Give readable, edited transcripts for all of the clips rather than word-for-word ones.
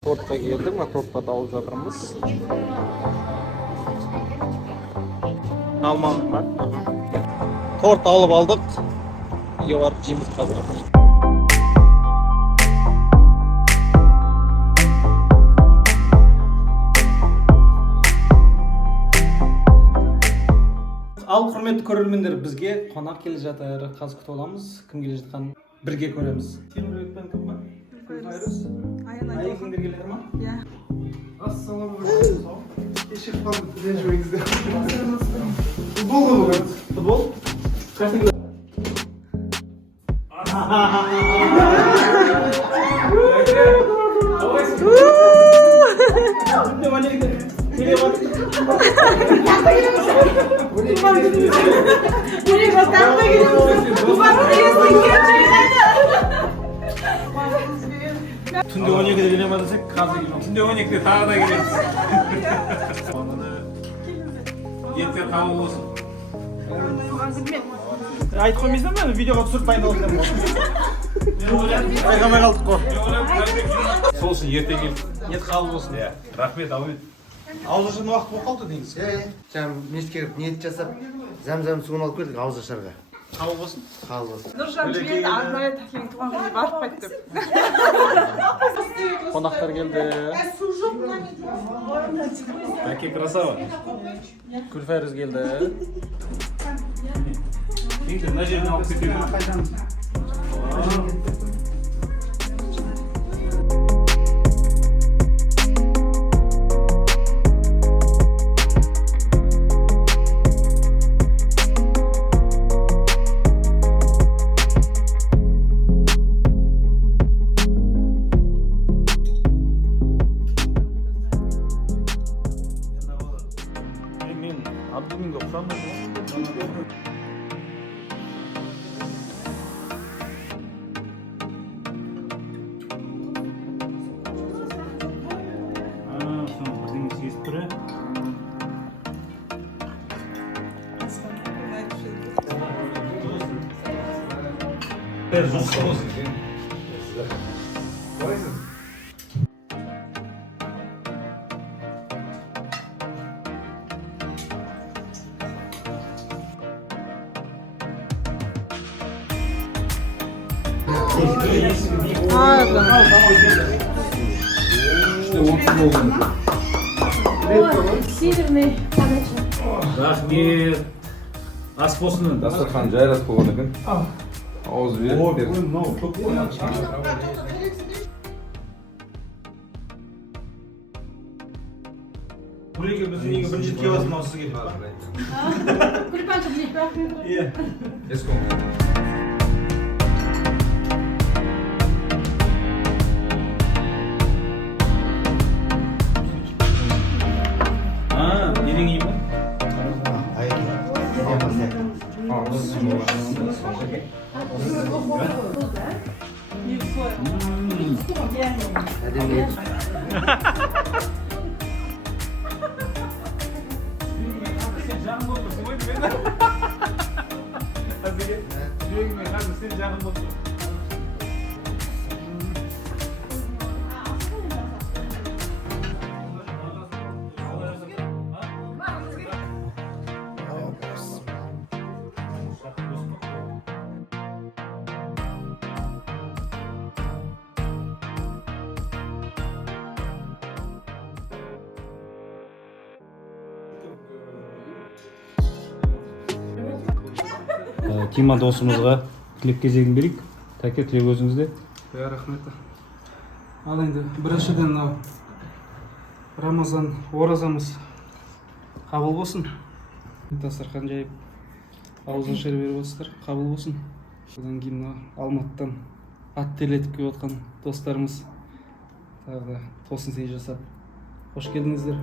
Tortқа келдік, тортқа дауып жатырмыз. Алманың бар. Торт алып алдық. Үйге барып жейміз қазір. Ал құрметті көрермендер, бізге қонақ келе жатыр. Қазір күтіп аламыз. Кім келе жатқанын бірге көреміз. Темірбекпен кім бар? Көзайрыз. Айызыңдер келеді ма? Иә. Ассалаумағалейкум. Кешіріп қалдым, ренжімеңіздер. Футбол ғой бүгін. Футбол? Кәсіңдер. Түнде 12'de gelemezsek қазір келеміз. Түнде 12'de тағы да келеміз. Ертең қабыл болсын. Айтып қоймайсың ба? Видеоға түсіріп дайындалып байқамай қалдық қой. Сол үшін ерте келіп. Ниет қабыл болсын. Иә, рахмет Ахмет. Ауызашардың уақыт болып қалды негізі. Жаңа мешітке кіріп ниет жасап, зәм-зәм суын алып келдік ауызашарға. Қабыл болсын. Қабыл болсын. Нұржан жіберді, арнайы тәкең туған күніне барып қайт деп. Қонақтар келді. Әке красава. Гүлфайрыз келді. Енді мына жерден алып кетемін. Мен Абдуминге ұқсамын. Бірдеңе сезіп тұр. Северный Рахмет. Ас болсын. Дастархан жайрат болған екен. Ауыз беріп. Бүреге біздің үйге бірінші келіп жатқан осы келіп па? Кульпанка білейік па? Иә. Ненің iyi mi? Sen canım otursun. Hadi sen canım otur. Тима досымызға тілек кезегін берейік. Тәке, тілек өзіңізде. Рахмет. Ал енді біріншіден мынау Рамазан оразамыз қабыл болсын. Дастархан жайып ауызашар беріп отырсыздар, қабыл болсын. Одан кейін мына Алматыдан ат телетіп келіп отқан достарымыз тағы да тосын сый жасап қош келдіңіздер.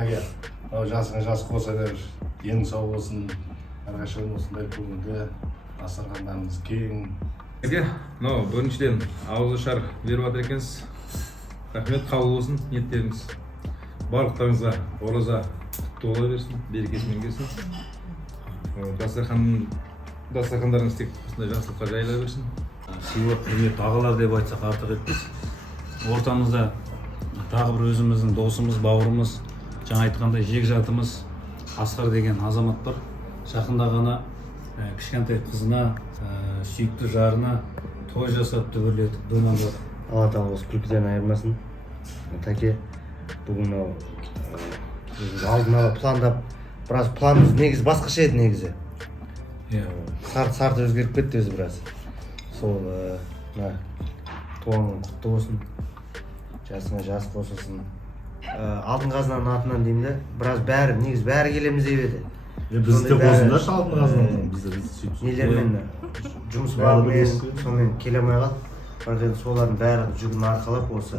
Әке, жасыңа жас қоса бер, денің сау болсын, әрқашан осындай көңілді, дастархандарыңыз кең, мынау біріншіден ауызашар беріп жатыр екенсіз. Рахмет, қабыл болсын ниеттеріңіз. Барлықтарыңызға ораза құтты бола берсін, берекесімен келсін. Дастархандарыңыз тек осындай жақсылыққа жайыла берсін. Сыйлы құрметті ағалар деп айтсақ артық етпес. Ортамызда тағы бір өзіміздің досымыз, бауырымыз, жаңа айтқандай жекжатымыз Асқар деген азамат бар. Жақында ғана кішкентай қызына, сүйікті жарына той жасап дүбірлетіп донанды отыр. Алла тағала осы күлкіден айырмасын. Тәке, бүгін мынау алдын ала пландап, біраз планымыз негізі басқаша еді негізі. Сарты өзгеріп кетті өзі біраз. Сол туғаның құтты болсын, жасыңа жас қосылсын. Алтын қазынаның атынан деймін де, біраз бәрі, негізі бәрі келеміз деп еді. Бізді қосыңдар алтын қазынаның. Нелермен жұмыс бабымен, сонымен келе алмай қалды. Бірақ енді солардың бәрі жүгін арқалап, осы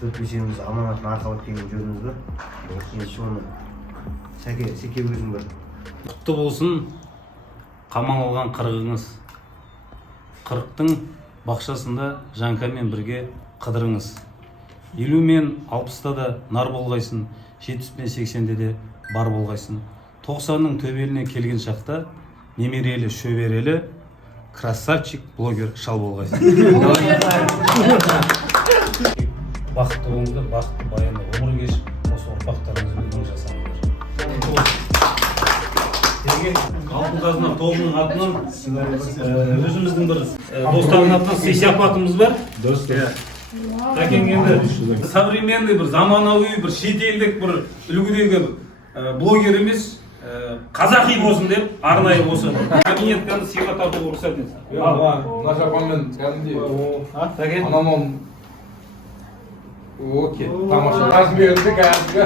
4-5-еміз аманатын арқалап келген жөніміз бар. Енді соны Секе өзің бір. Құтты болсын қамалған қырғыңыз. Қырықтың бақшасында жанкамен бірге қыдырыңыз. 50 мен 60-та да нар болғайсын, 70 пен 80-де де бар болғайсын. 90-ның төбеліне келген шақта немерелі, шөберелі, красавчик, блогер шал болғайсын. Бақытты болыңыздар, бақытты баянды ғұмыр кешіп, осы ұрпақтарыңызбен өмір жасаңыздар. Алтын қазына тобының атынан өзіміздің бір достардың атынан сый-сияпатымыз бар. Тәкең енді современный, бір заманауи, бір шетелдік, бір үлгідегі блогер емес, қазақи болсын деп, арнайы болсын. Кабинетканы сыйға тартуға рұқсат етсін. Мына шапанмен кәдімгідей анамон окей, тамаша. Размерді кәдімгі.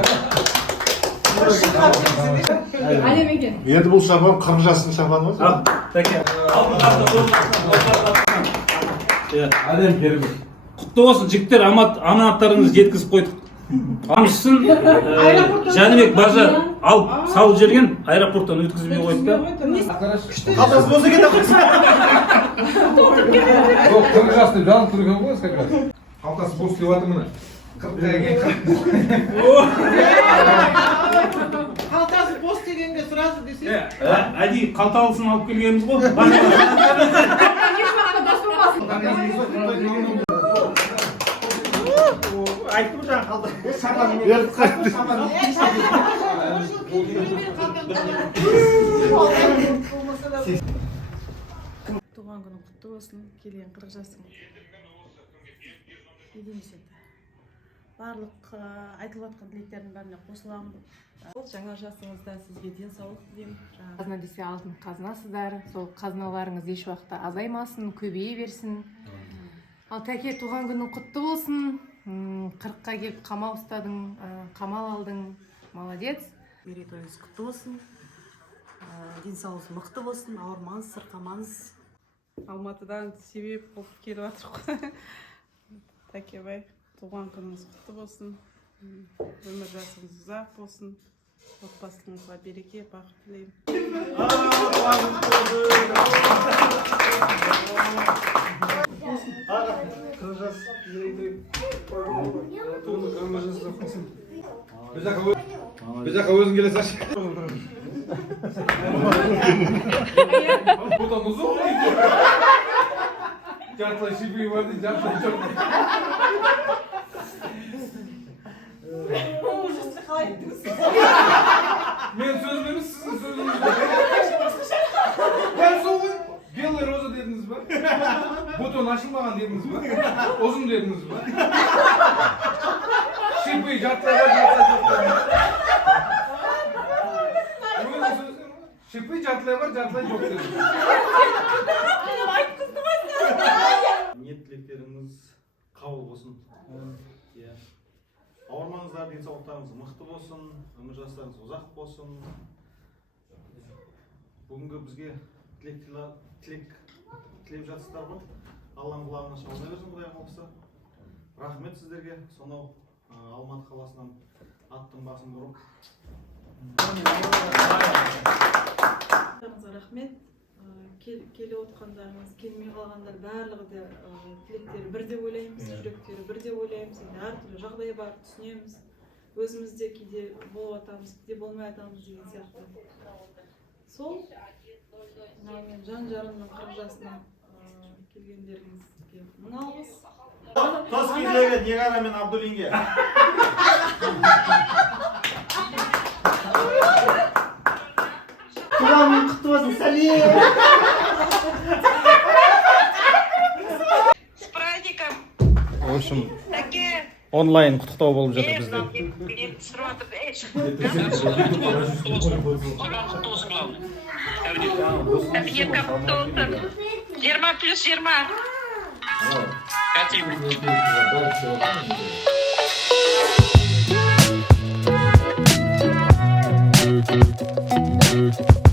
Әлем екен. Енді бұл шапан 40 жастың шапаны ма? Тәке, алтын қазына тобының Әлем керемет. құтты болсын, жігіттер, аманаттарыңызды жеткізіп қойдық. Қамшысын Жәнібек бажа алып салып жерген аэропорттан өткізбей қойды да. Қалтасы болса кете қойсын. Жоқ, 40 жасты жанып тұрған ғой, как раз. Қалтасы бос деп жатыр міне. 40-ға кейін Қалтасы бос дегенге сразу десе. Әдейі қалталысын алып келгеніміз ғой. Айттым жаңа қалды. Туған күнің құтты болсын, келген 40 жасың. Барлық айтылып жатқан тілектердің бәріне қосыламын. Жаңа жасыңызда сізге денсаулық тілеймін. Қазына десе алтын қазынасыздар, сол қазыналарыңыз еш уақытта азаймасын, көбейе берсін. Ал Тәке, туған күнің құтты болсын. 40-қа келіп қамал ұстадың, қамал алдың, молодец. Мерейтойыңыз құтты болсын. Денсаулығыңыз мықты болсын, ауырмаңыз, сырқамаңыз. Алматыдан себеп болып келіп жатыр ғой. Тәкебай, туған күніңіз құтты болсын. Өмір жасыңыз ұзақ болсын. Отбасыңызға береке, бақыт тілеймін. Біз жаққа өзің келе саш. Бұдан ұзын дейді. Жартылай шипей бар дейді, жартылай жоқ. Мен сөзім емес, сіздің сөзіңіз. Дәл сол ғой. Белый роза дедіңіз ба? Бутон ашылмаған дедіңіз ба? Ұзын дедіңіз ба? Шипей жартылай бар, жартылай жоқ. Шипей жартылай бар, жартылай жоқ дедіңіз. Ниет тілектеріңіз қабыл болсын. Ауырмаңыздар, денсаулықтарыңыз мықты болсын, өмір жастарыңыз ұзақ болсын. Бүгінгі бізге тілеп жатсыздар ғой. Алланың құлағына шалмай берсін, Құдай қаласа. Рахмет сіздерге. Сонау Алматы қаласынан аттың басын бұрып. Рахмет. келіп отқандарыңыз, келмей қалғандар барлығы да тілектері бір деп ойлаймыз, жүректері бір деп ойлаймыз. Енді әртүрлі жағдай бар, түсінеміз. Өзіміз де кейде болып атамыз, кейде болмай атамыз деген сияқты. Сол мен жан жарымның 40 жасына келгендеріңізге мың алғыс. Тос келеді Негара мен Абдуллинге. Туған күн құтты болсын, сәлем. С праздником! В общем, онлайн құттықтау болып жатыр бізде. Кабинетка құтты болсын. 20+20.